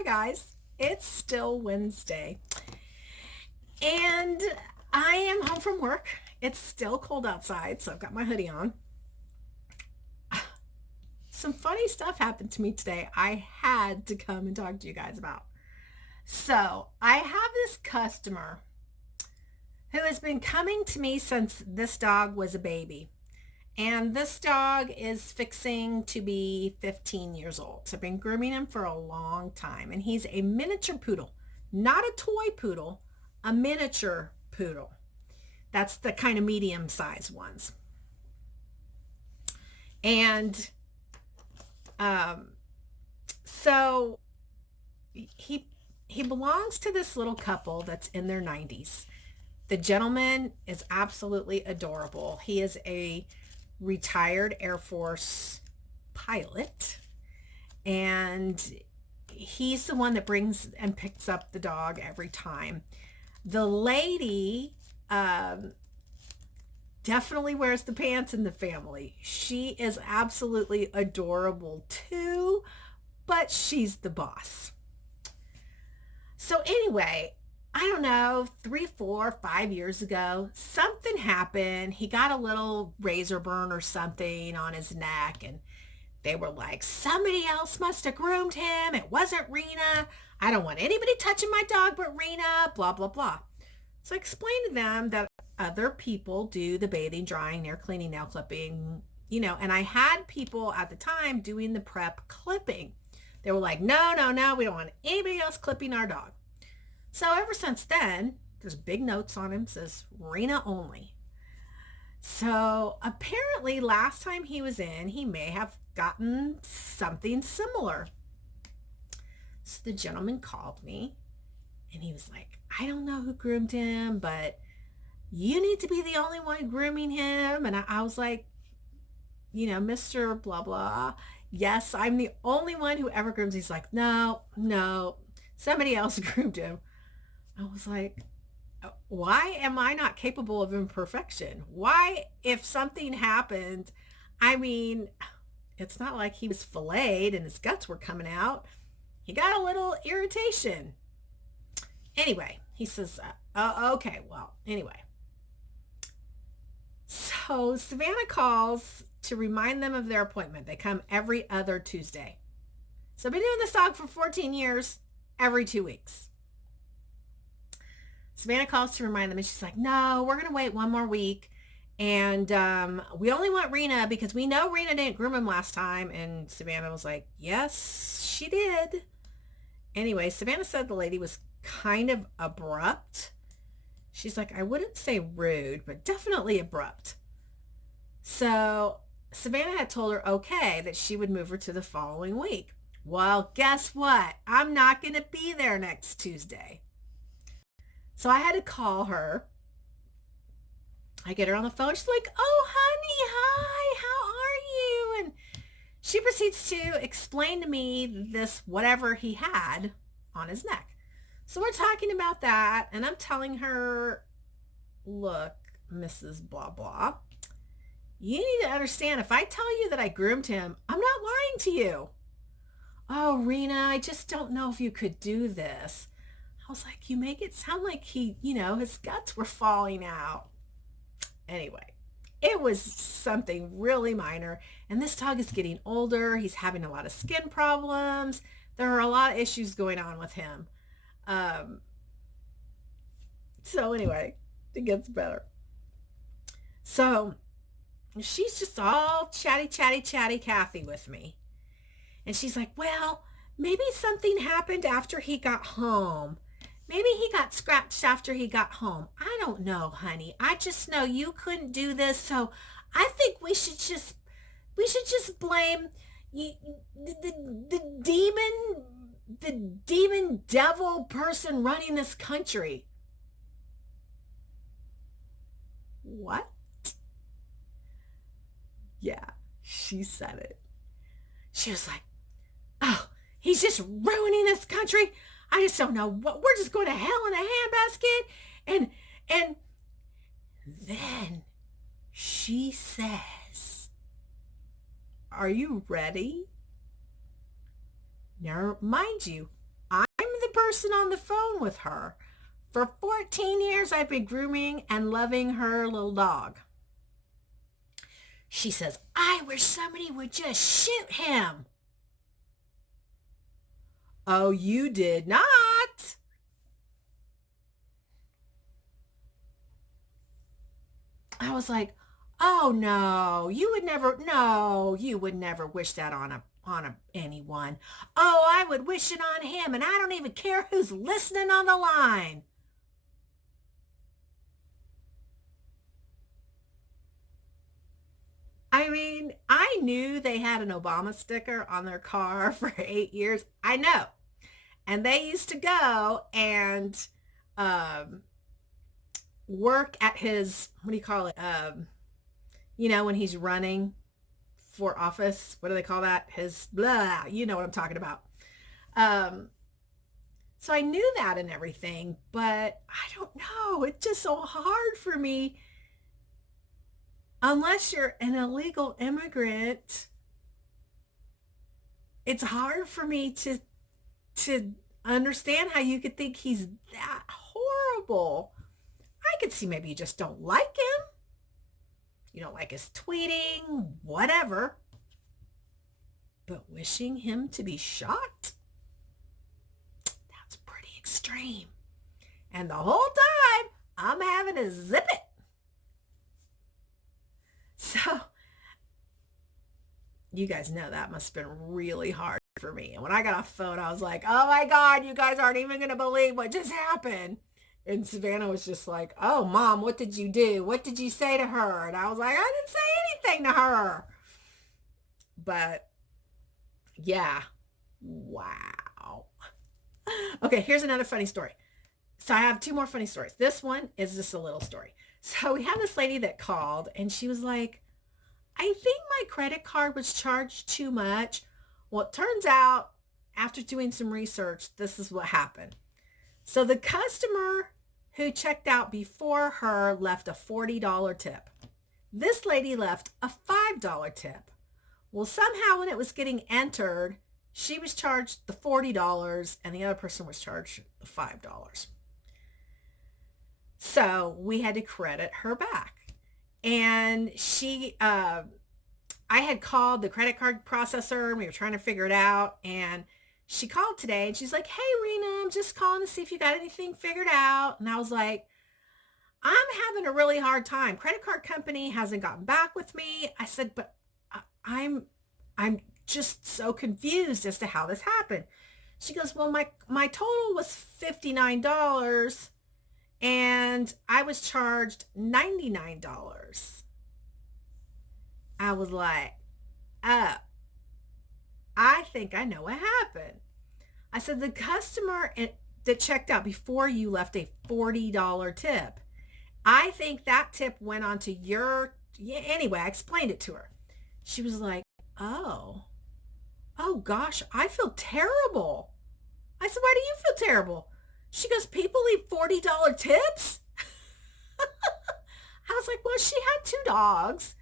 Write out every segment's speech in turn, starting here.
Hi guys, it's still Wednesday and I am home from work. It's still cold outside, so I've got my hoodie on. Some funny stuff happened to me today. I had to come and talk to you guys about. So I have this customer who has been coming to me since this dog was a baby. And this dog is fixing to be 15 years old. So I've been grooming him for a long time. And he's a miniature poodle, not a toy poodle, a miniature poodle. That's the kind of medium sized ones. And so he belongs to this little couple that's in their 90s. The gentleman is absolutely adorable. He is a retired Air Force pilot, and he's the one that brings and picks up the dog every time. The lady definitely wears the pants in the family. She is absolutely adorable too, but she's the boss. So anyway, I don't know, 3, 4, 5 years ago, something happened. He got a little razor burn or something on his neck, and they were like, somebody else must have groomed him. It wasn't Rena. I don't want anybody touching my dog but Rena, blah, blah, blah. So I explained to them that other people do the bathing, drying, nail cleaning, nail clipping, and I had people at the time doing the prep clipping. They were like, no, no, no, we don't want anybody else clipping our dog. So ever since then, there's big notes on him, says Rena only. So apparently last time he was in, he may have gotten something similar. So the gentleman called me and he was like, I don't know who groomed him, but you need to be the only one grooming him. And I was like, Mr. Blah, blah. Yes, I'm the only one who ever grooms. He's like, no, somebody else groomed him. I was like, why am I not capable of imperfection? Why, if something happened, it's not like he was filleted and his guts were coming out. He got a little irritation. Anyway, he says, okay, well, anyway. So Savannah calls to remind them of their appointment. They come every other Tuesday. So I've been doing this dog for 14 years, every 2 weeks. Savannah calls to remind them, and she's like, no, we're going to wait one more week. And we only want Rena because we know Rena didn't groom him last time. And Savannah was like, yes, she did. Anyway, Savannah said the lady was kind of abrupt. She's like, I wouldn't say rude, but definitely abrupt. So Savannah had told her, okay, that she would move her to the following week. Well, guess what? I'm not going to be there next Tuesday. So I had to call her. I get her on the phone. She's like, oh, honey, hi, how are you? And she proceeds to explain to me this whatever he had on his neck. So we're talking about that, and I'm telling her, look, Mrs. Blah, blah, you need to understand, if I tell you that I groomed him, I'm not lying to you. Oh, Rena, I just don't know if you could do this. I was like, you make it sound like he, his guts were falling out. Anyway, it was something really minor. And this dog is getting older. He's having a lot of skin problems. There are a lot of issues going on with him. So anyway, it gets better. So she's just all chatty, Kathy with me. And she's like, well, maybe something happened after he got home. Maybe he got scratched after he got home. I don't know, honey. I just know you couldn't do this. So I think we should just blame the demon devil person running this country. What? Yeah, she said it. She was like, oh, he's just ruining this country. I just don't know what, we're just going to hell in a handbasket. And then she says, are you ready? Now, mind you, person on the phone with her. For 14 years, I've been grooming and loving her little dog. She says, I wish somebody would just shoot him. Oh, you did not. I was like, oh no, you would never wish that on anyone. Oh, I would wish it on him, and I don't even care who's listening on the line. I mean, I knew they had an Obama sticker on their car for 8 years. I know. And they used to go and um, work at his, what do you call it? When he's running for office, what do they call that? His blah, you know what I'm talking about. Um, so I knew that and everything, but I don't know. It's just so hard for me unless you're an illegal immigrant. It's hard for me to understand how you could think he's that horrible. I could see maybe you just don't like him. You don't like his tweeting, whatever. But wishing him to be shot? That's pretty extreme. And the whole time, I'm having to zip it. So, you guys know that must have been really hard for me. And when I got off the phone, I was like, oh my God, you guys aren't even going to believe what just happened. And Savannah was just like, oh, Mom, what did you do? What did you say to her? And I was like, I didn't say anything to her. But yeah, wow. Okay, here's another funny story. So I have two more funny stories. This one is just a little story. So we had this lady that called and she was like, I think my credit card was charged too much. Well, it turns out after doing some research, this is what happened. So the customer who checked out before her left a $40 tip. This lady left a $5 tip. Well, somehow when it was getting entered, she was charged the $40 and the other person was charged the $5. So we had to credit her back. And I had called the credit card processor and we were trying to figure it out. And she called today and she's like, hey, Rena, I'm just calling to see if you got anything figured out. And I was like, I'm having a really hard time. Credit card company hasn't gotten back with me. I said, but I'm just so confused as to how this happened. She goes, well, my total was $59 and I was charged $99. I was like, oh, I think I know what happened. I said, the customer that checked out before you left a $40 tip. I think that tip went on to anyway, I explained it to her. She was like, oh gosh, I feel terrible. I said, why do you feel terrible? She goes, people leave $40 tips? I was like, well, she had 2 dogs.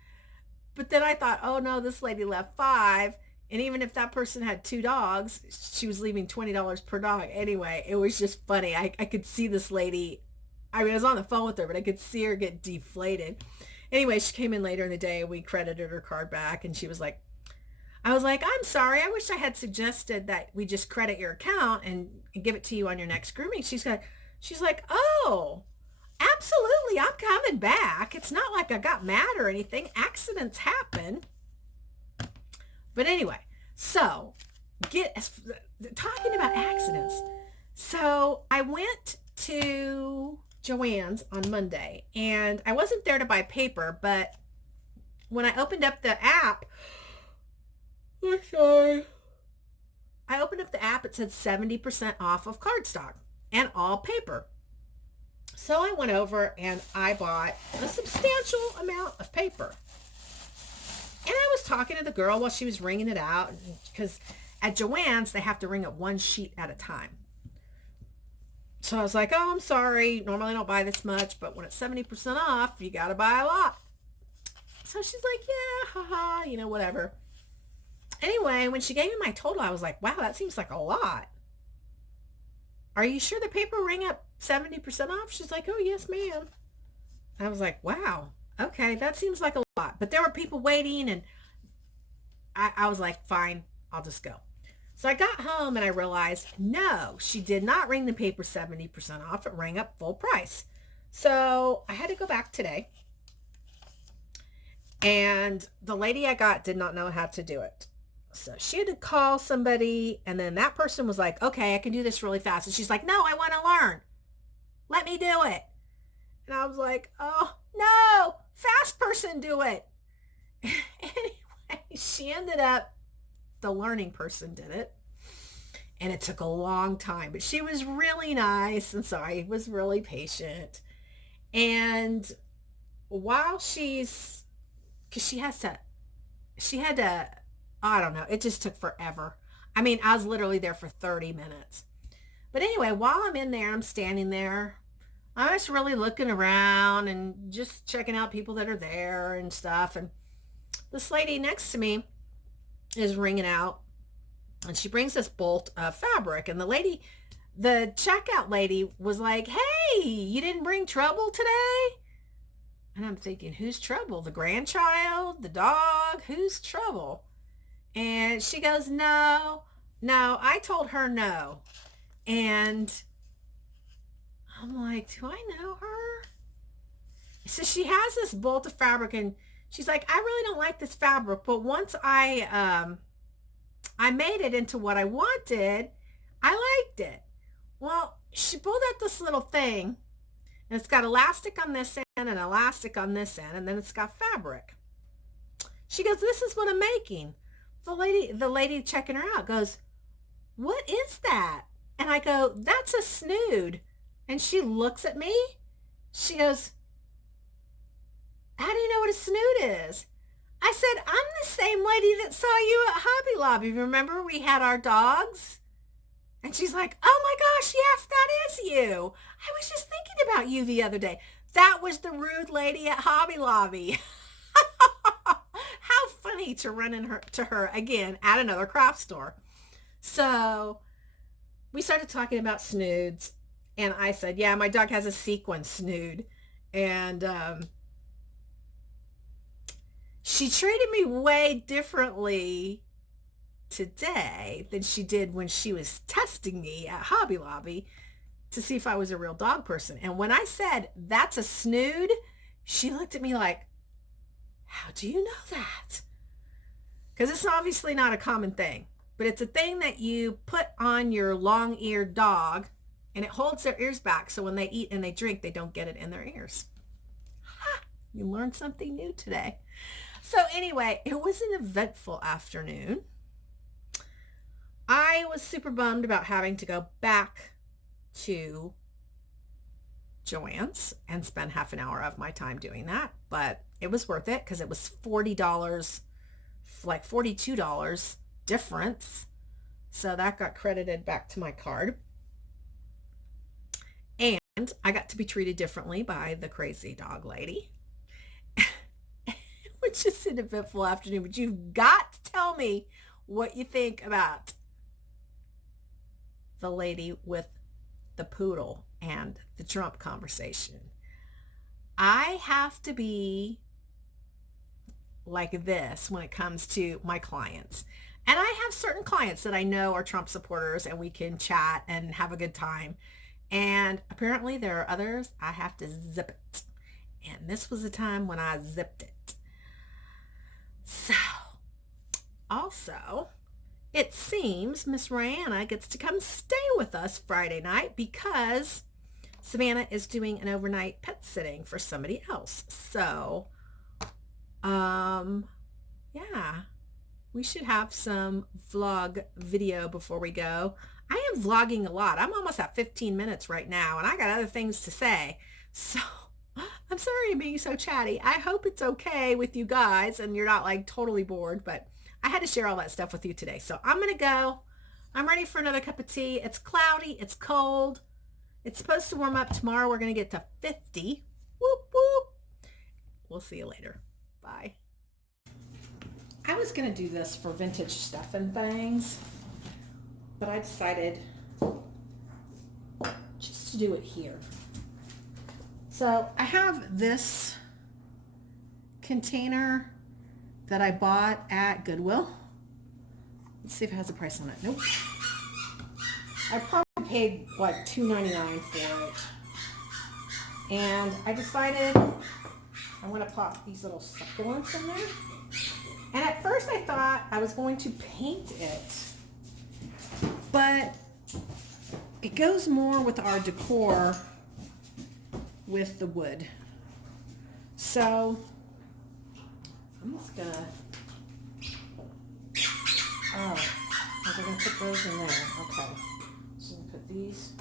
But then I thought, oh no, this lady left 5. And even if that person had 2 dogs, she was leaving $20 per dog. Anyway, it was just funny. I could see this lady. I mean, I was on the phone with her, but I could see her get deflated. Anyway, she came in later in the day. We credited her card back and I was like, I'm sorry. I wish I had suggested that we just credit your account and give it to you on your next grooming. She's like, oh, absolutely. I'm coming back. It's not like I got mad or anything. Accidents happen. But anyway, so talking about accidents. So I went to Joann's on Monday and I wasn't there to buy paper, but when I opened up the app, I'm sorry. I opened up the app, it said 70% off of cardstock and all paper. So I went over and I bought a substantial amount of paper. And I was talking to the girl while she was ringing it out because at Joann's, they have to ring it 1 sheet at a time. So I was like, oh, I'm sorry. Normally I don't buy this much, but when it's 70% off, you got to buy a lot. So she's like, yeah, haha, whatever. Anyway, when she gave me my total, I was like, wow, that seems like a lot. are you sure the paper rang up 70% off? She's like, oh, yes, ma'am. I was like, wow, okay, that seems like a lot. But there were people waiting, and I was like, fine, I'll just go. So I got home and I realized, no, she did not ring the paper 70% off. It rang up full price. So I had to go back today. And the lady I got did not know how to do it. So she had to call somebody, and then that person was like, okay, I can do this really fast. And she's like, no, I want to learn. Let me do it. And I was like, oh, no, fast person do it. Anyway, she ended up, the learning person did it. And it took a long time, but she was really nice. And so I was really patient. And while because she had to, I don't know, it just took forever. I mean, I was literally there for 30 minutes. But anyway, while I'm in there, I'm standing there. I was really looking around and just checking out people that are there and stuff. And this lady next to me is ringing out, and she brings this bolt of fabric. And the checkout lady was like, hey, you didn't bring trouble today? And I'm thinking, who's trouble? The grandchild? The dog? Who's trouble? And she goes, no, I told her no. And I'm like, do I know her? So she has this bolt of fabric, and she's like, I really don't like this fabric, but once I made it into what I wanted, I liked it. Well, she pulled out this little thing, and it's got elastic on this end and elastic on this end, and then it's got fabric. She goes, this is what I'm making. The lady checking her out goes, what is that? And I go, that's a snood. And she looks at me. She goes, how do you know what a snood is? I said, I'm the same lady that saw you at Hobby Lobby. Remember we had our dogs? And she's like, oh my gosh, yes, that is you. I was just thinking about you the other day. That was the rude lady at Hobby Lobby. How funny to run into her again at another craft store. So we started talking about snoods, and I said, yeah, my dog has a sequin snood. And she treated me way differently today than she did when she was testing me at Hobby Lobby to see if I was a real dog person. And when I said, that's a snood, she looked at me like, how do you know that? Because it's obviously not a common thing, but it's a thing that you put on your long-eared dog, and it holds their ears back, so when they eat and they drink, they don't get it in their ears. Ha! You learned something new today. So anyway, it was an eventful afternoon. I was super bummed about having to go back to Joann's and spend half an hour of my time doing that, but it was worth it because it was $40, like $42 difference. So that got credited back to my card. And I got to be treated differently by the crazy dog lady. Which is an eventful afternoon, but you've got to tell me what you think about the lady with the poodle and the Trump conversation. I have to be like this when it comes to my clients. And I have certain clients that I know are Trump supporters, and we can chat and have a good time. And apparently there are others I have to zip it. And this was the time when I zipped it. So, also, it seems Miss Rihanna gets to come stay with us Friday night because Savannah is doing an overnight pet sitting for somebody else. So, yeah, we should have some vlog video before we go. I am vlogging a lot. I'm almost at 15 minutes right now, and I got other things to say. So I'm sorry I'm being so chatty. I hope it's okay with you guys and you're not like totally bored, but I had to share all that stuff with you today. So I'm going to go. I'm ready for another cup of tea. It's cloudy. It's cold. It's supposed to warm up tomorrow. We're going to get to 50. Whoop, whoop. We'll see you later. Bye. I was going to do this for vintage stuff and things, but I decided to do it here. So I have this container that I bought at Goodwill. Let's see if it has a price on it. Nope. I probably paid like $2.99 for it. And I decided I'm going to pop these little succulents in there. And at first I thought I was going to paint it, but it goes more with our decor with the wood. So I'm just going to, we're going to put those in there. Okay. So I'm going to put these.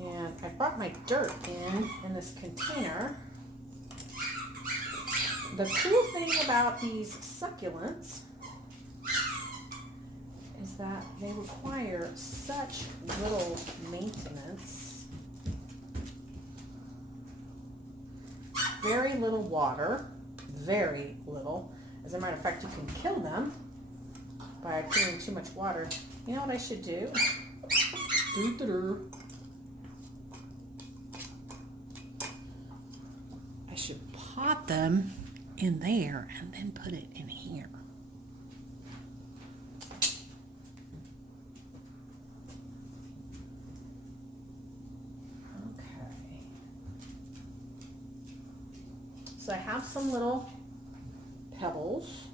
And I brought my dirt in this container. The cool thing about these succulents is that they require such little maintenance. Very little water, very little. As a matter of fact, you can kill them by putting too much water. You know what I should do? I should pot them in there and then put it in here. Okay. So I have some little pebbles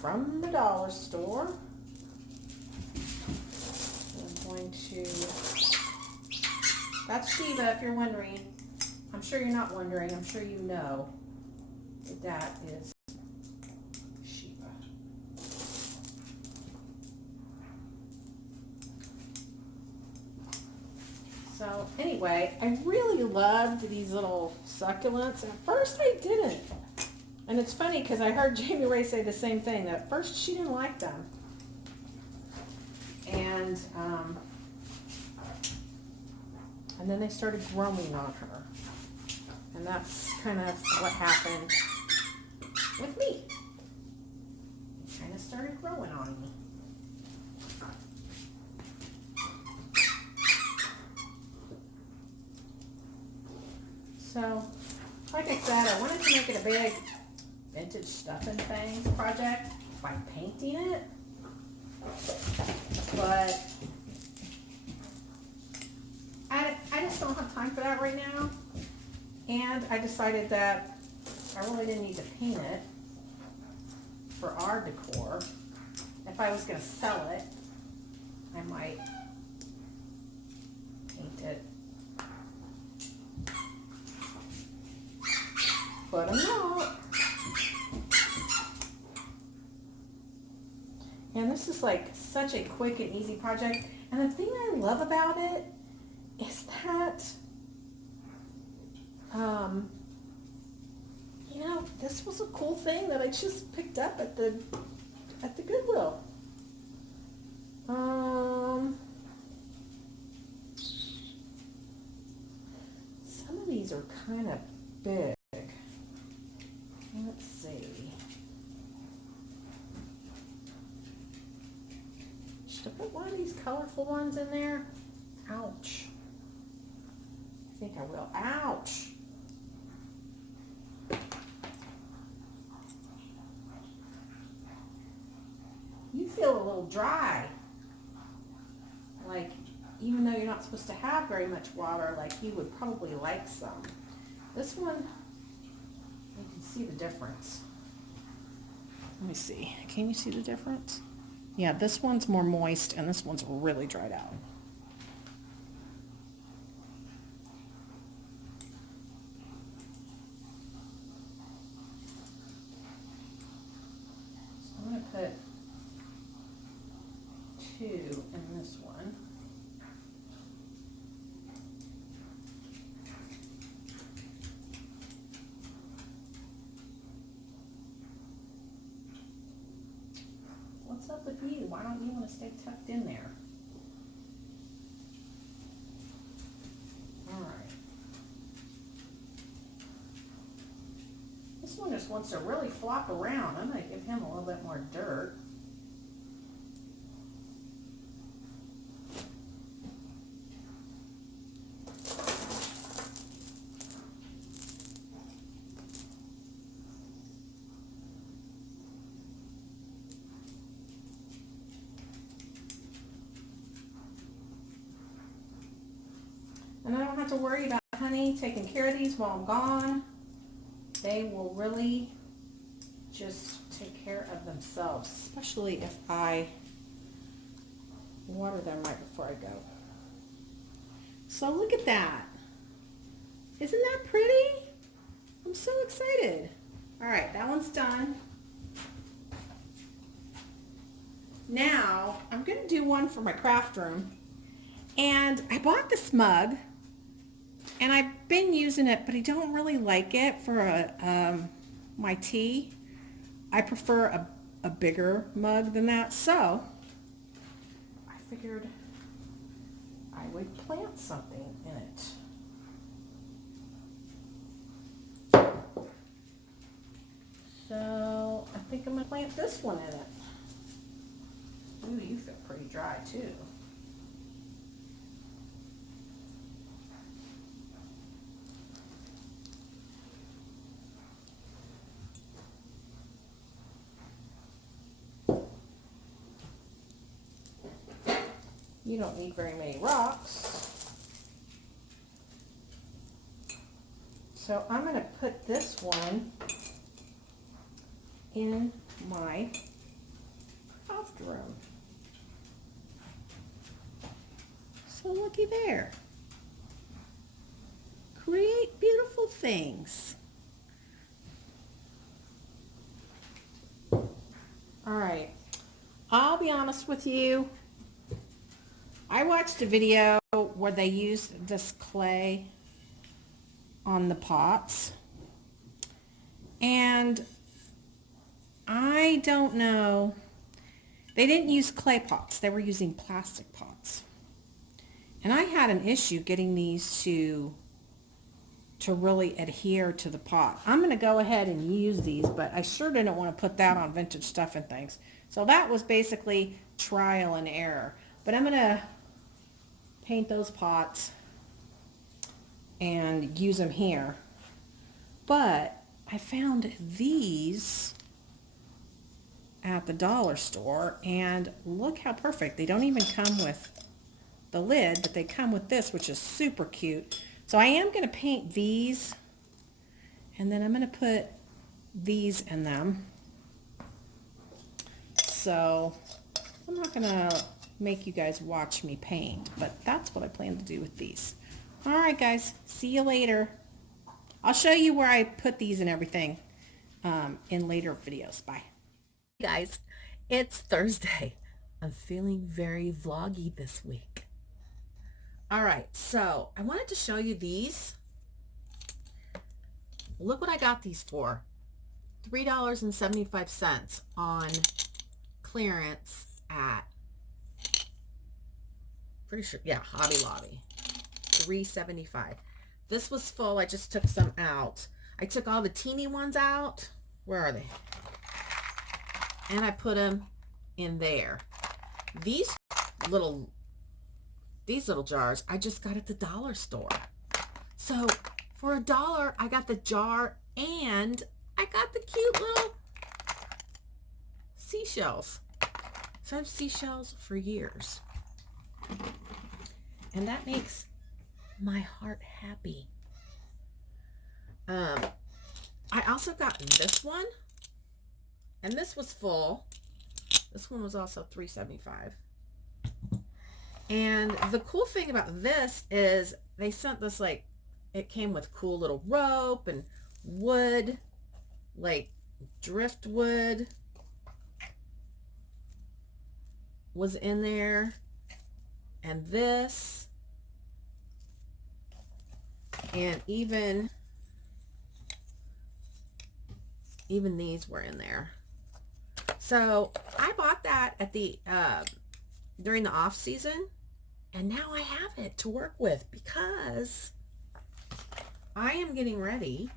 from the dollar store. I'm going to, that's Shiva if you're wondering. I'm sure you're not wondering, I'm sure you know that that is Shiva. So anyway, I really loved these little succulents. At first I didn't. And it's funny because I heard Jamie Ray say the same thing, that at first she didn't like them. And then they started growing on her. And that's kind of what happened with me. It kind of started growing on me. So, like I said, I wanted to make it a big vintage stuff and things project by painting it. But I just don't have time for that right now. And I decided that I really didn't need to paint it for our decor. If I was going to sell it, I might paint it. But I'm not. And this is like such a quick and easy project. And the thing I love about it is that, you know, this was a cool thing that I just picked up at the Goodwill. Some of these are kind of big. Let's see. Should I put one of these colorful ones in there? Ouch. I think I will. Ouch. You feel a little dry. Like, even though you're not supposed to have very much water, like you would probably like some. This one, you can see the difference. Let me see. Can you see the difference? Yeah, this one's more moist and this one's really dried out. So I'm going to put 2 in this one. What's up with you? Why don't you want to stay tucked in there? All right. This one just wants to really flop around. I'm going to give him a little bit more dirt. have to worry about honey taking care of these while I'm gone. They will really just take care of themselves, especially if I water them right before I go. So look at that. Isn't that pretty? I'm so excited. All right, that one's done. Now, I'm going to do one for my craft room. And I bought this mug, and I've been using it, but I don't really like it for my tea. I prefer a bigger mug than that, so I figured I would plant something in it. So I think I'm going to plant this one in it. Ooh, you feel pretty dry too. You don't need very many rocks. So I'm going to put this one in my craft room. So looky there. Create beautiful things. All right. I'll be honest with you. I watched a video where they used this clay on the pots. And I don't know. They didn't use clay pots. They were using plastic pots. And I had an issue getting these to really adhere to the pot. I'm going to go ahead and use these, but I sure didn't want to put that on vintage stuff and things. So that was basically trial and error. But I'm going to paint those pots and use them here. But I found these at the dollar store, and look how perfect. They don't even come with the lid, but they come with this, which is super cute. So I am going to paint these, and then I'm going to put these in them. So I'm not going to make you guys watch me paint, but that's what I plan to do with these. All right, guys, see you later. I'll show you where I put these and everything in later videos. Bye. Hey guys, it's Thursday. I'm feeling very vloggy this week. All right, so I wanted to show you these. Look what I got these for. $3.75 on clearance at, pretty sure, yeah, Hobby Lobby. $3.75. This was full. I just took some out. I took all the teeny ones out. Where are they? And I put them in there. These little jars I just got at the dollar store. So for $1, I got the jar and I got the cute little seashells. So I have seashells for years. And that makes my heart happy. I also got this one, and this was full. This one was also $3.75. And the cool thing about this is they sent this, like, it came with cool little rope and wood, like driftwood was in there, and this, and even these were in there. So I bought that at the during the off season, and now I have it to work with because I am getting ready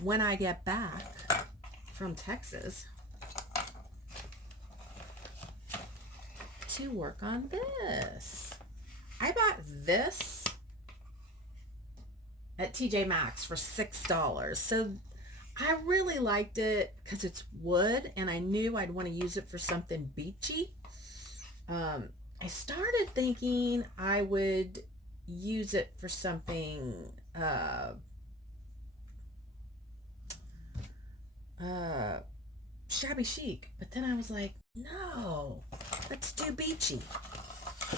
when I get back from Texas to work on this. I bought this at TJ Maxx for $6. So I really liked it because it's wood and I knew I'd want to use it for something beachy. I started thinking I would use it for something shabby chic. But then I was like, no, let's do beachy.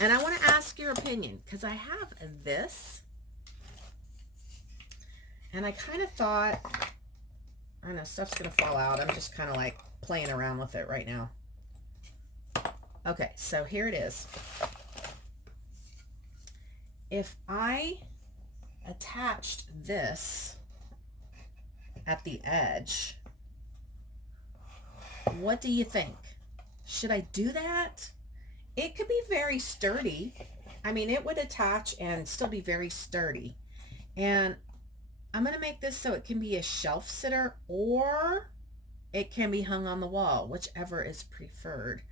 And I want to ask your opinion because I have this. And I kind of thought, I don't know, stuff's going to fall out. I'm just kind of like playing around with it right now. Okay, so here it is. If I attached this at the edge, what do you think? Should I do that? It could be very sturdy. I mean, it would attach and still be very sturdy. And I'm going to make this so it can be a shelf sitter or it can be hung on the wall, whichever is preferred.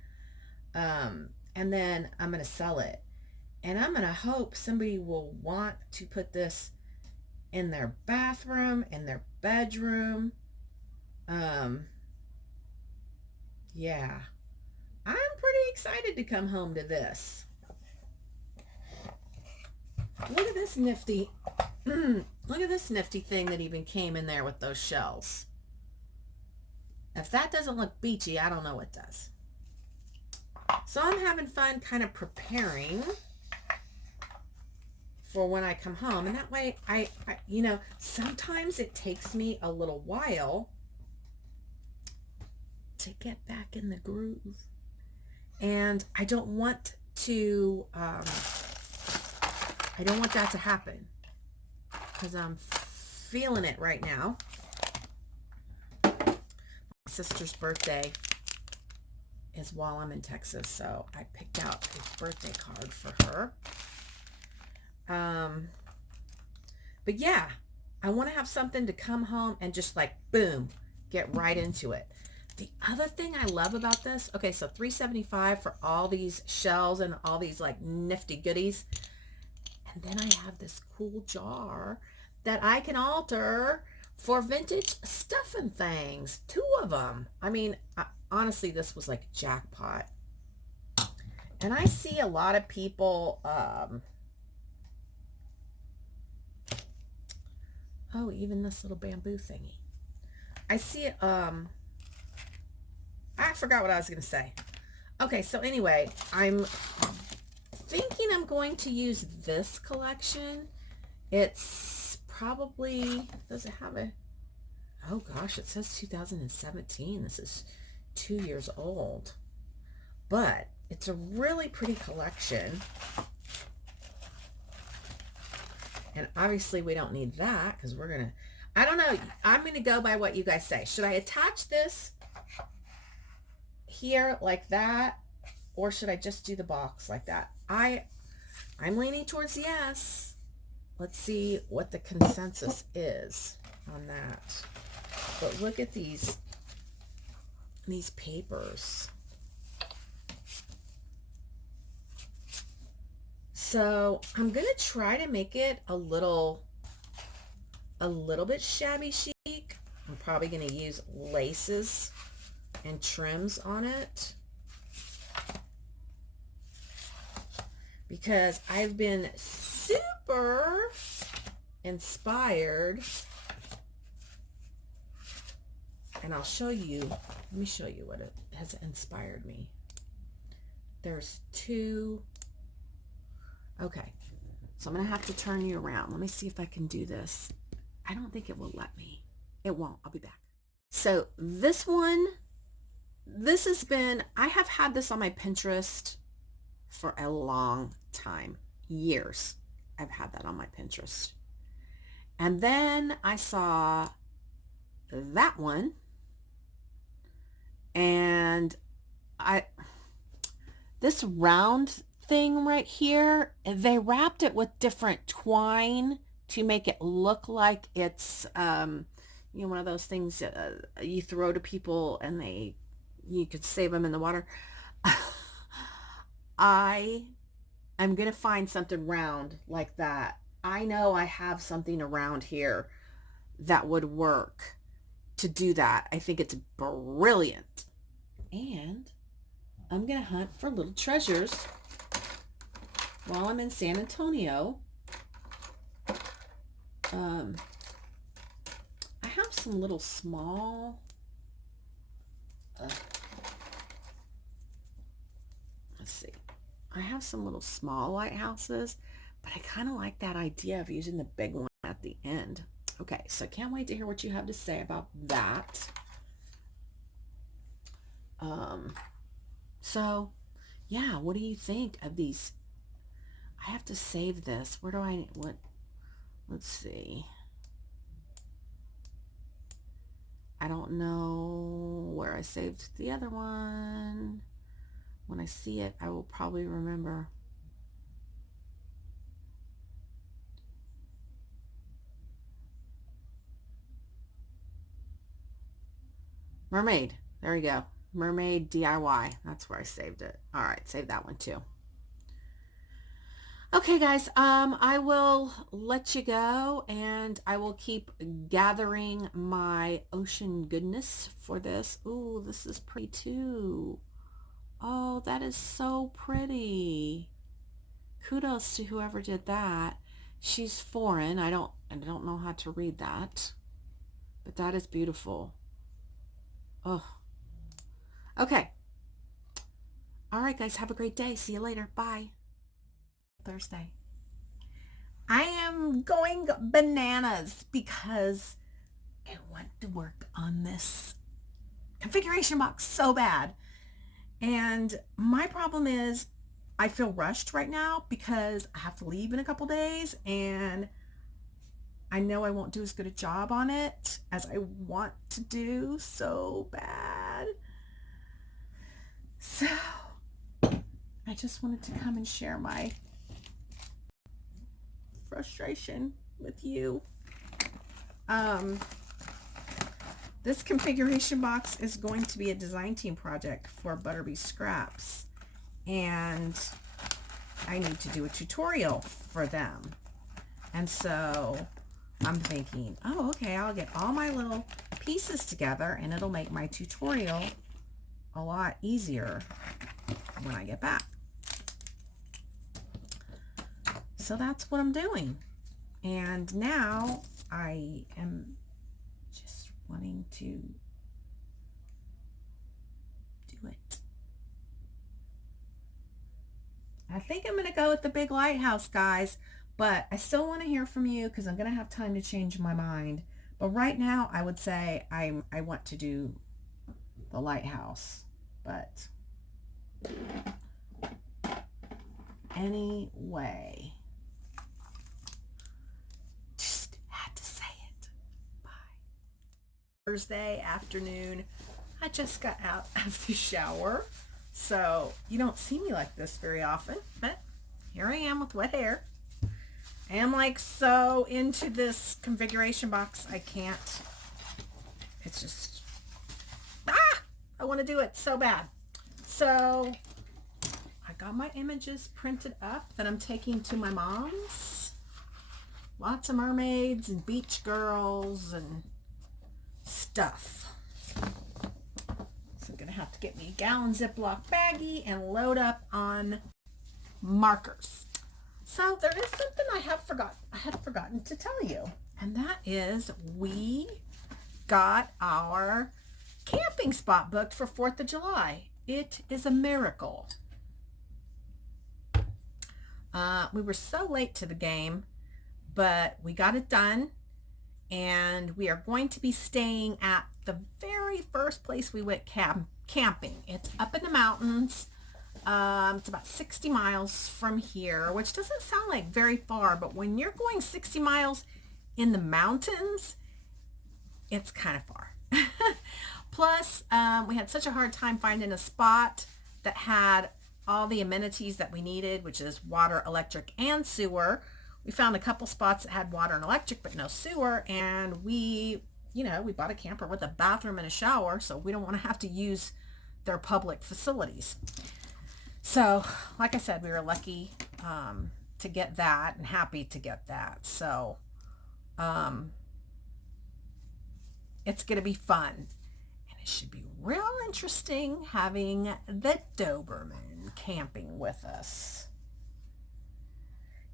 And then I'm going to sell it. And I'm going to hope somebody will want to put this in their bathroom, in their bedroom. Yeah. I'm pretty excited to come home to this. Look at this nifty, look at this nifty thing that even came in there with those shells. If that doesn't look beachy, I don't know what does. So I'm having fun kind of preparing for when I come home. And that way I you know, sometimes it takes me a little while to get back in the groove. And I don't want to, I don't want that to happen because I'm feeling it right now. My sister's birthday is while I'm in Texas, so I picked out a birthday card for her. But yeah, I want to have something to come home and just like, boom, get right into it. The other thing I love about this, okay, so $3.75 for all these shells and all these like nifty goodies. And then I have this cool jar that I can alter for vintage stuff and things. 2 of them. I mean, honestly, this was like a jackpot. And I see a lot of people, oh, even this little bamboo thingy. I see it, I forgot what I was going to say. Okay, so anyway, I'm thinking I'm going to use this collection. It's probably, does it have a, oh gosh, it says 2017. This is 2 years old. But it's a really pretty collection. And obviously we don't need that because we're going to, I don't know. I'm going to go by what you guys say. Should I attach this here like that, or should I just do the box like that? I'm leaning towards yes. Let's see what the consensus is on that. But look at these papers. So I'm gonna try to make it a little bit shabby chic. I'm probably gonna use laces and trims on it because I've been super inspired, and I'll show you, let me show you what it has inspired me. There's 2, okay, so I'm gonna have to turn you around. Let me see if I can do this. I don't think it will let me. It won't. I'll be back. So this one, this has been, I have had this on my Pinterest for a long time, years. I've had that on my Pinterest. And then I saw that one, and this round thing right here, they wrapped it with different twine to make it look like it's, you know, one of those things you throw to people and you could save them in the water. I'm going to find something round like that. I know I have something around here that would work to do that. I think it's brilliant. And I'm going to hunt for little treasures while I'm in San Antonio. I have some little small, let's see. I have some little small lighthouses, but I kind of like that idea of using the big one at the end. Okay, so I can't wait to hear what you have to say about that. So yeah, what do you think of these? I have to save this. Where do I, let's see. I don't know where I saved the other one. When I see it, I will probably remember. Mermaid. There we go. Mermaid DIY. That's where I saved it. All right, save that one too. Okay, guys, I will let you go, and I will keep gathering my ocean goodness for this. Ooh, this is pretty too. Oh, that is so pretty. Kudos to whoever did that. She's foreign. I don't know how to read that, but that is beautiful. Oh, okay. All right, guys, have a great day. See you later. Bye. Thursday. I am going bananas because I want to work on this configuration box so bad. And my problem is I feel rushed right now because I have to leave in a couple days, and I know I won't do as good a job on it as I want to do so bad. So I just wanted to come and share my frustration with you. This configuration box is going to be a design team project for Butterbee Scraps, and I need to do a tutorial for them. And so I'm thinking, oh, okay, I'll get all my little pieces together and it'll make my tutorial a lot easier when I get back. So that's what I'm doing. And now I am just wanting to do it. I think I'm going to go with the big lighthouse, guys, but I still want to hear from you because I'm going to have time to change my mind. But right now I would say I want to do the lighthouse, but anyway, just had to say it. Bye. Thursday afternoon, I just got out of the shower, so you don't see me like this very often, but here I am with wet hair. I am like so into this configuration box, I can't. It's just, I want to do it so bad. So I got my images printed up that I'm taking to my mom's. Lots of mermaids and beach girls and stuff. So I'm going to have to get me a gallon Ziploc baggie and load up on markers. So there is something I had forgotten to tell you, and that is we got our camping spot booked for 4th of July. It is a miracle. We were so late to the game, but we got it done, and we are going to be staying at the very first place we went camping. It's up in the mountains. It's about 60 miles from here, which doesn't sound like very far, but when you're going 60 miles in the mountains, it's kind of far. Plus, we had such a hard time finding a spot that had all the amenities that we needed, which is water, electric, and sewer. We found a couple spots that had water and electric, but no sewer, and we bought a camper with a bathroom and a shower, so we don't want to have to use their public facilities. So, like I said, we were lucky to get that and happy to get that. So, it's going to be fun. And it should be real interesting having the Doberman camping with us.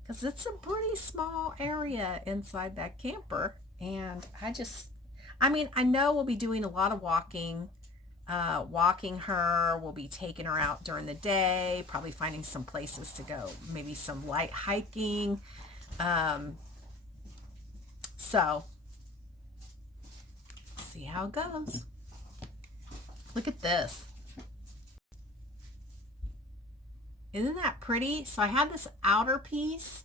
because it's a pretty small area inside that camper. And I mean, I know we'll be doing a lot of walking, walking her. We'll be taking her out during the day, probably finding some places to go, maybe some light hiking. So see how it goes. Look at this. Isn't that pretty? So I had this outer piece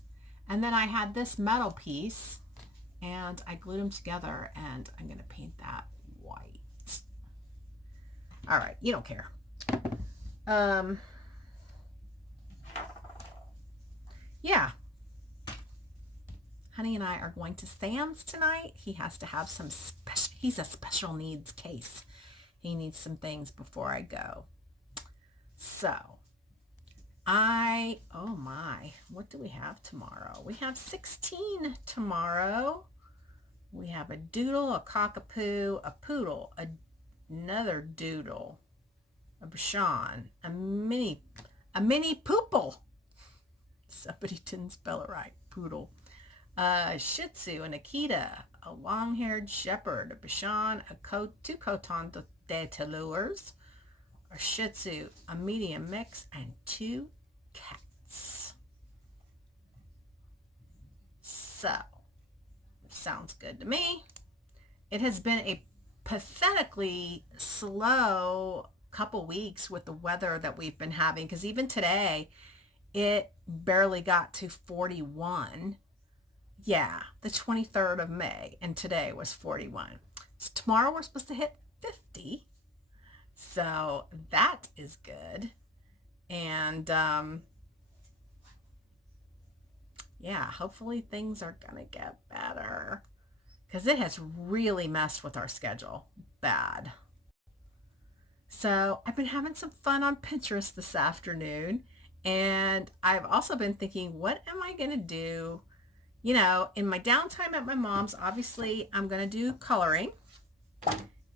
and then I had this metal piece and I glued them together, and I'm going to paint that white. All right, you don't care. Yeah. Honey and I are going to Sam's tonight. He has to have some he's a special needs case. He needs some things before I go. So oh my, what do we have tomorrow? We have 16 tomorrow. We have a doodle, a cockapoo, a poodle, another doodle, a Bichon, a mini poople. Somebody didn't spell it right. Poodle. A Shih Tzu, an Akita, a long-haired shepherd, a Bichon, two Coton de Toulouse, a Shih Tzu, a medium mix, and 2 cats. So, sounds good to me. It has been a pathetically slow couple weeks with the weather that we've been having, because even today it barely got to 41. Yeah, the 23rd of May, and today was 41. So tomorrow we're supposed to hit 50. So that is good. And yeah, hopefully things are gonna get better, because it has really messed with our schedule bad. So I've been having some fun on Pinterest this afternoon, and I've also been thinking, what am I gonna do, you know, in my downtime at my mom's? Obviously I'm gonna do coloring,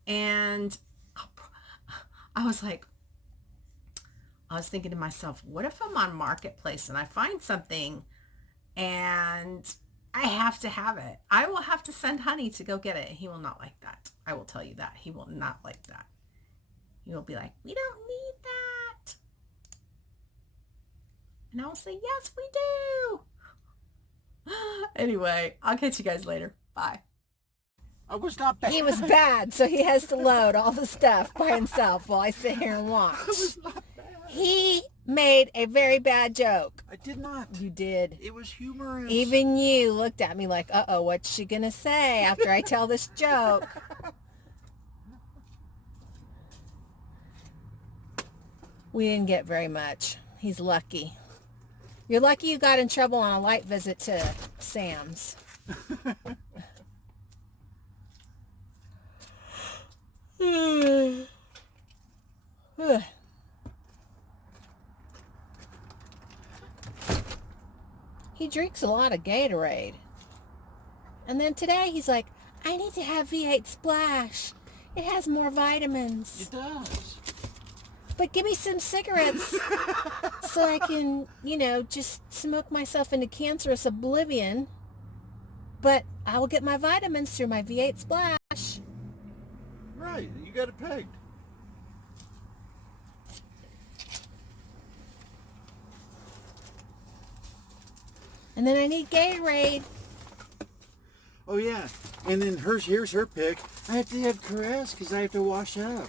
and I was thinking to myself, what if I'm on Marketplace and I find something and I have to have it? I will have to send Honey to go get it. He will not like that. I will tell you that. He will not like that. He will be like, we don't need that. And I will say, yes, we do. Anyway, I'll catch you guys later. Bye. I was not bad. He was bad, so he has to load all the stuff by himself while I sit here and watch. I was not bad. He made a very bad joke. I did not. You did. It was humorous. Even you looked at me like, uh-oh, what's she gonna say after I tell this joke? We didn't get very much. He's lucky. You're lucky you got in trouble on a light visit to Sam's. He drinks a lot of Gatorade. And then today he's like, I need to have V8 Splash. It has more vitamins. It does. But give me some cigarettes so I can, you know, just smoke myself into cancerous oblivion. But I will get my vitamins through my V8 Splash. Right, you got it pegged. And then I need Gatorade. Oh yeah, and then here's her pick. I have to have caress because I have to wash up.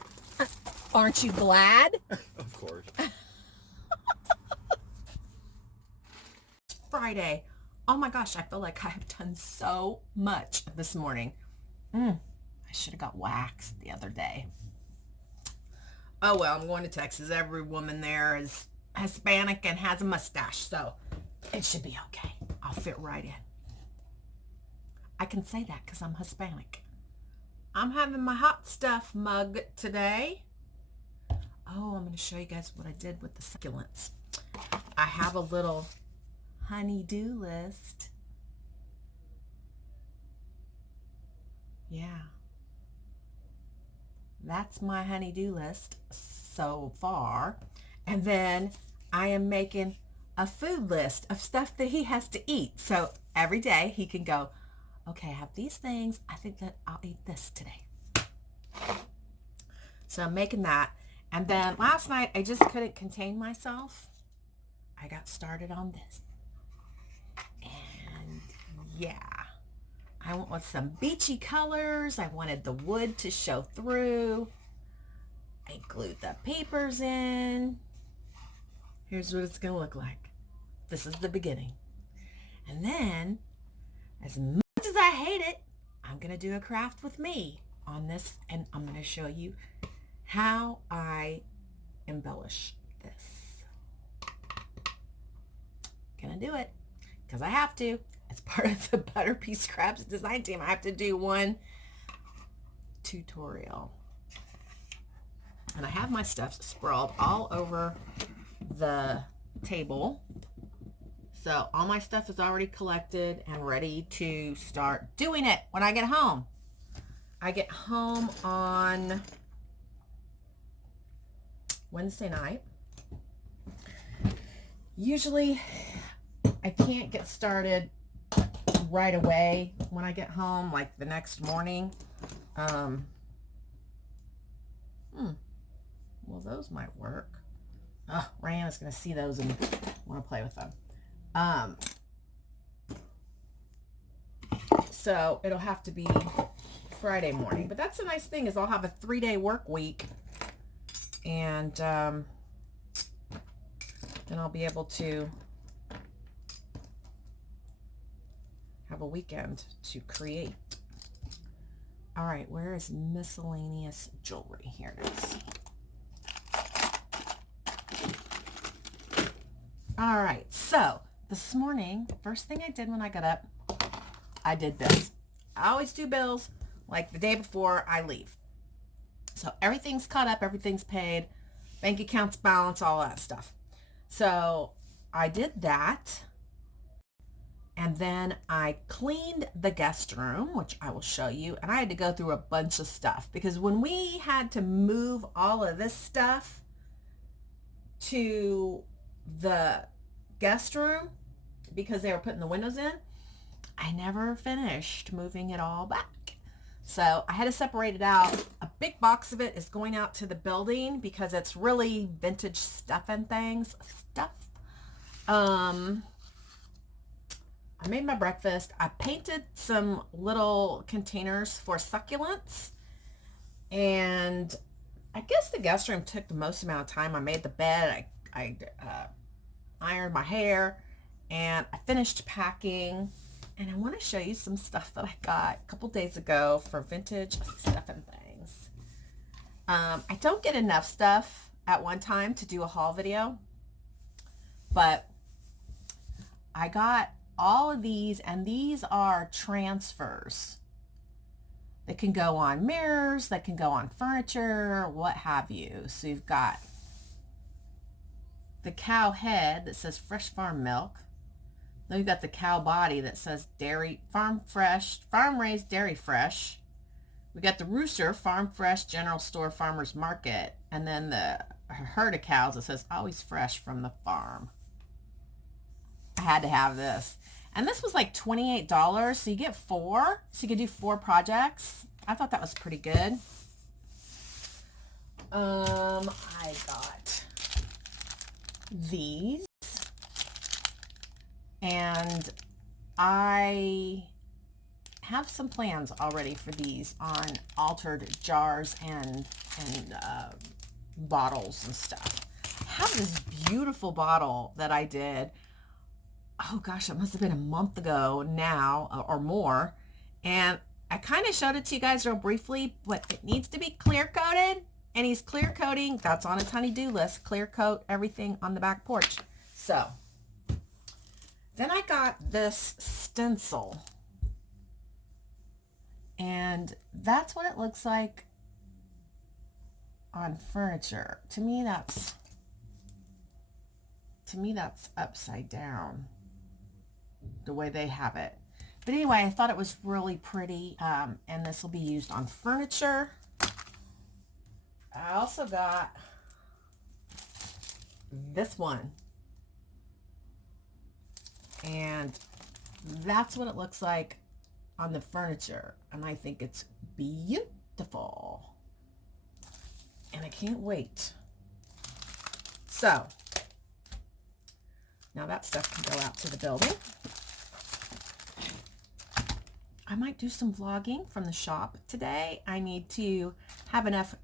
Aren't you glad? Of course. Friday. Oh my gosh, I feel like I have done so much this morning. I should have got waxed the other day. Oh well, I'm going to Texas. Every woman there is Hispanic and has a mustache, so it should be okay. I'll fit right in. I can say that because I'm Hispanic. I'm having my hot stuff mug today. Oh, I'm going to show you guys what I did with the succulents. I have a little honey-do list. Yeah. That's my honey-do list so far. And then I am making a food list of stuff that he has to eat. So every day he can go, okay, I have these things. I think that I'll eat this today. So I'm making that. And then last night, I just couldn't contain myself. I got started on this. And yeah, I went with some beachy colors. I wanted the wood to show through. I glued the papers in. Here's what it's going to look like. This is the beginning. And then, as much as I hate it, I'm going to do a craft with me on this. And I'm going to show you how I embellish this. Gonna do it because I have to. As part of the Butterpea Scraps design team, I have to do one tutorial. And I have my stuff sprawled all over the table. So all my stuff is already collected and ready to start doing it when I get home. I get home on Wednesday night. Usually I can't get started right away when I get home, like the next morning. Well, those might work. Oh, Ryan's going to see those and want to play with them. So it'll have to be Friday morning. But that's the nice thing is I'll have a 3-day work week. And then I'll be able to have a weekend to create. All right, where is miscellaneous jewelry? Here it is. All right, so this morning, first thing I did when I got up, I did bills. I always do bills like the day before I leave. So everything's caught up, everything's paid, bank accounts balance, all that stuff. So I did that. And then I cleaned the guest room, which I will show you. And I had to go through a bunch of stuff because when we had to move all of this stuff to the guest room because they were putting the windows in, I never finished moving it all back. So I had to separate it out. A big box of it is going out to the building because it's really vintage stuff and things. I made my breakfast. I painted some little containers for succulents. And I guess the guest room took the most amount of time. I made the bed. I ironed my hair. And I finished packing. And I want to show you some stuff that I got a couple days ago for vintage stuff and things. I don't get enough stuff at one time to do a haul video. But I got all of these, and these are transfers. They can go on mirrors, they can go on furniture, what have you. So you've got the cow head that says fresh farm milk. Then you've got the cow body that says dairy, farm fresh, farm raised dairy fresh. We got the rooster, farm fresh, general store, farmer's market. And then the herd of cows that says always fresh from the farm. I had to have this. And this was like $28, so you get 4. So you could do 4 projects. I thought that was pretty good. I got these. And I have some plans already for these on altered jars and bottles and stuff. I have this beautiful bottle that I did. Oh gosh, it must have been a month ago now or more. And I kind of showed it to you guys real briefly, but it needs to be clear coated. And he's clear coating. That's on his honey-do list. Clear coat everything on the back porch. So then I got this stencil. And that's what it looks like on furniture. To me, that's upside down, the way they have it. But anyway, I thought it was really pretty, and this will be used on furniture. I also got this one. And that's what it looks like on the furniture. And I think it's beautiful. And I can't wait. So, now that stuff can go out to the building. I might do some vlogging from the shop today. I need to have enough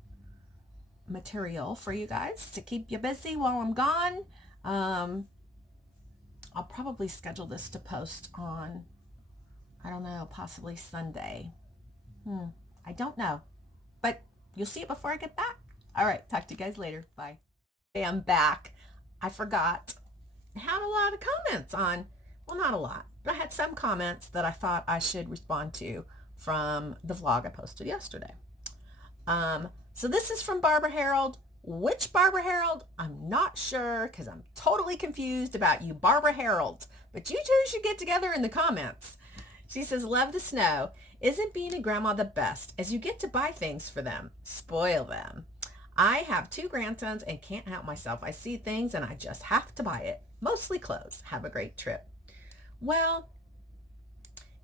material for you guys to keep you busy while I'm gone. I'll probably schedule this to post on, I don't know, possibly Sunday. I don't know, but you'll see it before I get back. All right, talk to you guys later. Bye. Hey, I'm back. I forgot. I had a lot of comments on, well, not a lot, but I had some comments that I thought I should respond to from the vlog I posted yesterday. So this is from Barbara Harold. Which Barbara Harold? I'm not sure because I'm totally confused about you Barbara Harold, but you two should get together in the comments. She says, love the snow. Isn't being a grandma the best as you get to buy things for them? Spoil them. I have 2 grandsons and can't help myself. I see things and I just have to buy it. Mostly clothes. Have a great trip. Well,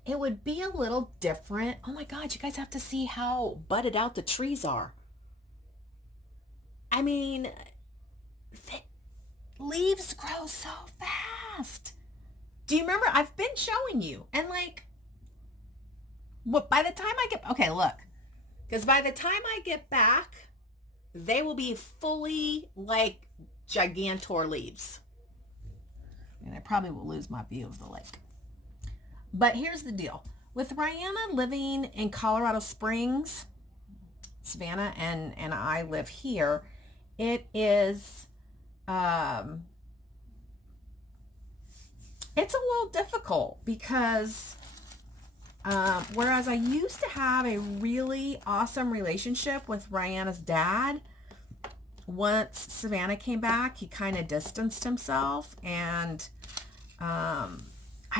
it would be a little different. Oh my God, you guys have to see how budded out the trees are. I mean, leaves grow so fast. Do you remember? I've been showing you. And like, what, by the time I get, okay, look, because by the time I get back, they will be fully like gigantor leaves. And I probably will lose my view of the lake. But here's the deal. With Rihanna living in Colorado Springs, Savannah and I live here, it is, it's a little difficult because whereas I used to have a really awesome relationship with Rihanna's dad, once Savannah came back, he kind of distanced himself, and I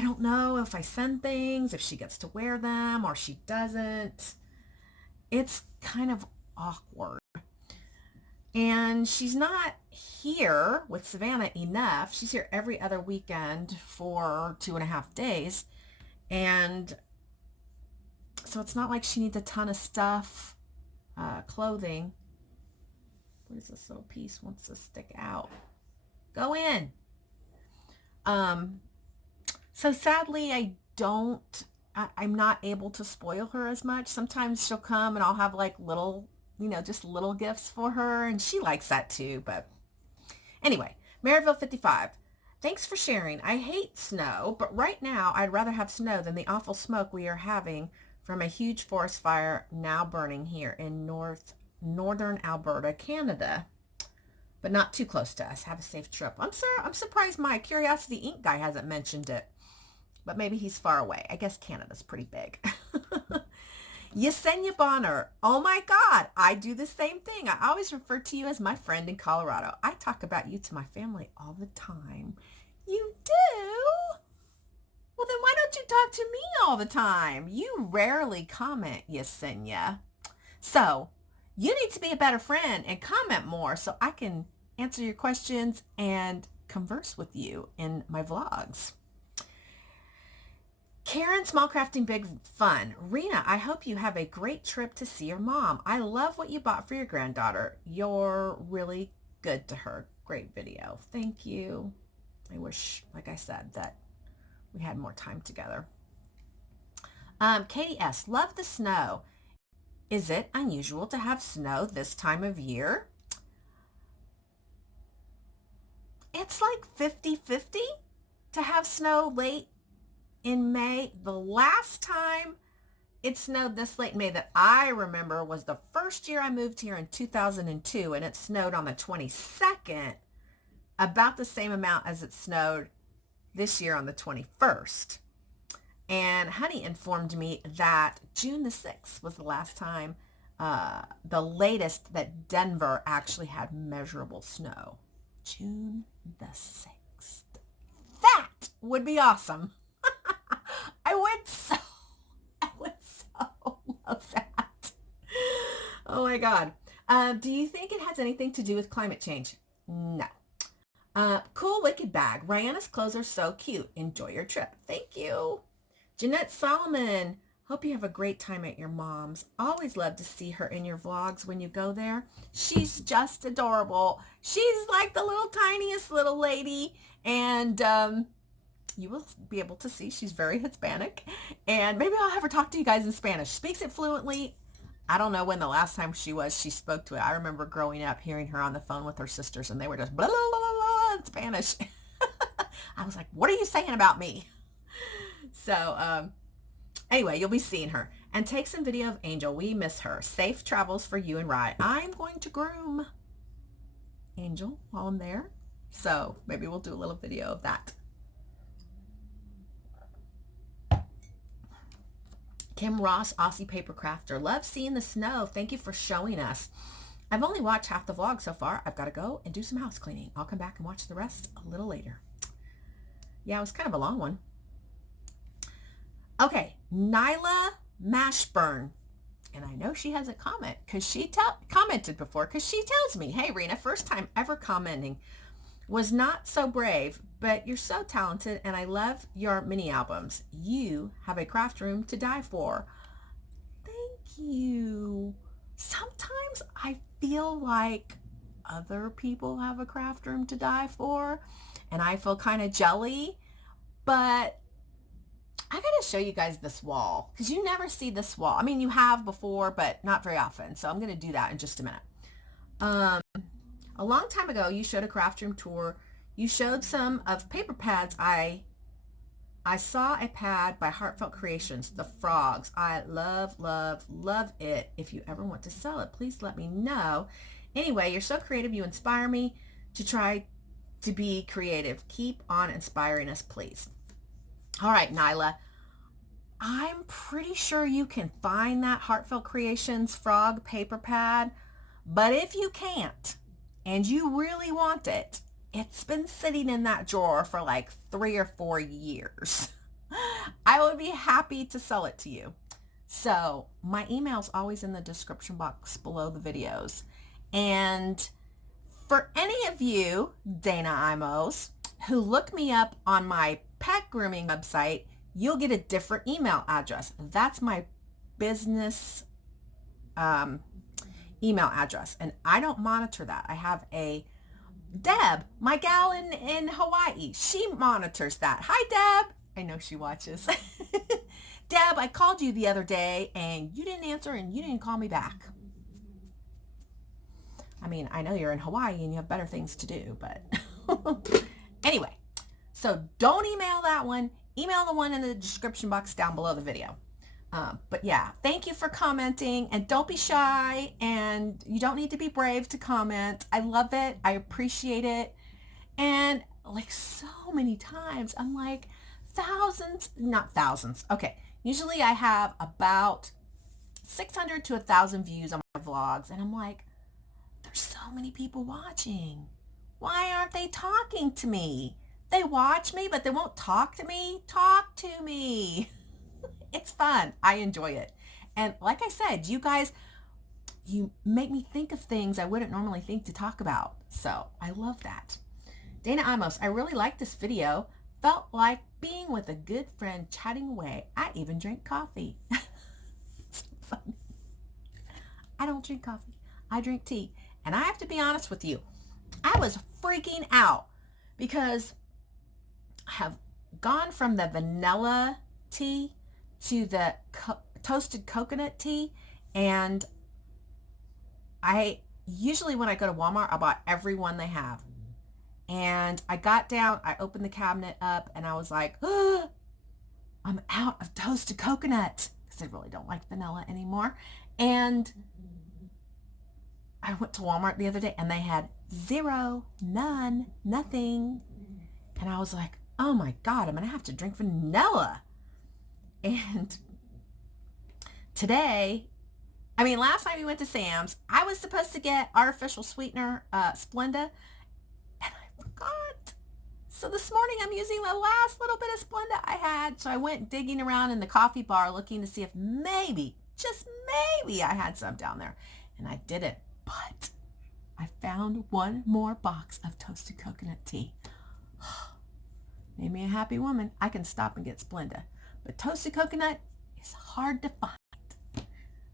don't know if I send things, if she gets to wear them or she doesn't. It's kind of awkward. And she's not here with Savannah enough. She's here every other weekend for 2.5 days. And so it's not like she needs a ton of stuff, clothing. What is this little piece wants to stick out? Go in. So sadly, I'm not able to spoil her as much. Sometimes she'll come and I'll have like little, just little gifts for her, and she likes that too. But anyway, Maryville 55. Thanks for sharing. I hate snow, but right now I'd rather have snow than the awful smoke we are having from a huge forest fire now burning here in northern Alberta, Canada. But not too close to us. Have a safe trip. I'm surprised my Curiosity Inc. guy hasn't mentioned it. But maybe he's far away. I guess Canada's pretty big. Yesenia Bonner. Oh my God, I do the same thing. I always refer to you as my friend in Colorado. I talk about you to my family all the time. You do? Well, then why don't you talk to me all the time? You rarely comment, Yesenia. So you need to be a better friend and comment more so I can answer your questions and converse with you in my vlogs. Karen, Small Crafting Big Fun. Rena, I hope you have a great trip to see your mom. I love what you bought for your granddaughter. You're really good to her. Great video. Thank you. I wish, like I said, that we had more time together. Katie S. Love the snow. Is it unusual to have snow this time of year? It's like 50-50 to have snow late in May. The last time it snowed this late in May that I remember was the first year I moved here in 2002, and it snowed on the 22nd, about the same amount as it snowed this year on the 21st. And Honey informed me that June the 6th was the last time, the latest that Denver actually had measurable snow. June the 6th. That would be awesome. I would so love that. Oh my God. Do you think it has anything to do with climate change? No. Cool Wicked Bag. Rihanna's clothes are so cute. Enjoy your trip. Thank you. Jeanette Solomon. Hope you have a great time at your mom's. Always love to see her in your vlogs when you go there. She's just adorable. She's like the little tiniest little lady. And you will be able to see she's very Hispanic. And maybe I'll have her talk to you guys in Spanish. Speaks it fluently. I don't know when the last time she spoke to it. I remember growing up hearing her on the phone with her sisters and they were just blah, blah, blah, blah, blah in Spanish. I was like, what are you saying about me? So anyway, you'll be seeing her. And take some video of Angel. We miss her. Safe travels for you and Rye. I'm going to groom Angel while I'm there. So maybe we'll do a little video of that. Kim Ross, Aussie Paper Crafter. Love seeing the snow. Thank you for showing us. I've only watched half the vlog so far. I've got to go and do some house cleaning. I'll come back and watch the rest a little later. Yeah, it was kind of a long one. Okay, Nyla Mashburn. And I know she has a comment because she commented before because she tells me, hey, Rena, first time ever commenting. Was not so brave, but you're so talented and I love your mini albums. You have a craft room to die for. Thank you. Sometimes I feel like other people have a craft room to die for and I feel kind of jelly, but I gotta show you guys this wall because you never see this wall. I mean, you have before, but not very often. So I'm gonna do that in just a minute. A long time ago, you showed a craft room tour. You showed some of paper pads. I saw a pad by Heartfelt Creations, the frogs. I love, love, love it. If you ever want to sell it, please let me know. Anyway, you're so creative. You inspire me to try to be creative. Keep on inspiring us, please. All right, Nyla. I'm pretty sure you can find that Heartfelt Creations frog paper pad, but if you can't, and you really want it, it's been sitting in that drawer for like 3 or 4 years. I would be happy to sell it to you. So my email's always in the description box below the videos. And for any of you, Dana Imos, who look me up on my pet grooming website, you'll get a different email address. That's my business email address, and I don't monitor that. I have a Deb, my gal in Hawaii. She monitors that. Hi, Deb. I know she watches. Deb, I called you the other day and you didn't answer and you didn't call me back. I mean, I know you're in Hawaii and you have better things to do, but anyway, so don't email that one. Email the one in the description box down below the video. But yeah, thank you for commenting and don't be shy and you don't need to be brave to comment. I love it. I appreciate it. And like so many times, I'm like not thousands. Okay. Usually I have about 600 to 1,000 views on my vlogs. And I'm like, there's so many people watching. Why aren't they talking to me? They watch me, but they won't talk to me. Talk to me. It's fun. I enjoy it. And like I said, you guys, you make me think of things I wouldn't normally think to talk about. So I love that. Dana Amos, I really like this video. Felt like being with a good friend chatting away. I even drink coffee. It's funny. I don't drink coffee. I drink tea. And I have to be honest with you. I was freaking out because I have gone from the vanilla tea to the toasted coconut tea, and I usually when I go to Walmart I bought every one they have, and I got down, I opened the cabinet up and I was like, oh, I'm out of toasted coconut because I really don't like vanilla anymore. And I went to Walmart the other day and they had zero, none, nothing, and I was like, oh my god, I'm gonna have to drink vanilla. And today, I mean, last night we went to Sam's. I was supposed to get artificial sweetener, Splenda, and I forgot. So this morning I'm using the last little bit of Splenda I had. So I went digging around in the coffee bar looking to see if maybe, just maybe I had some down there. And I didn't. But I found one more box of toasted coconut tea. Made me a happy woman. I can stop and get Splenda. But toasted coconut is hard to find.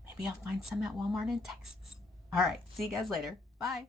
Maybe I'll find some at Walmart in Texas. All right, see you guys later. Bye.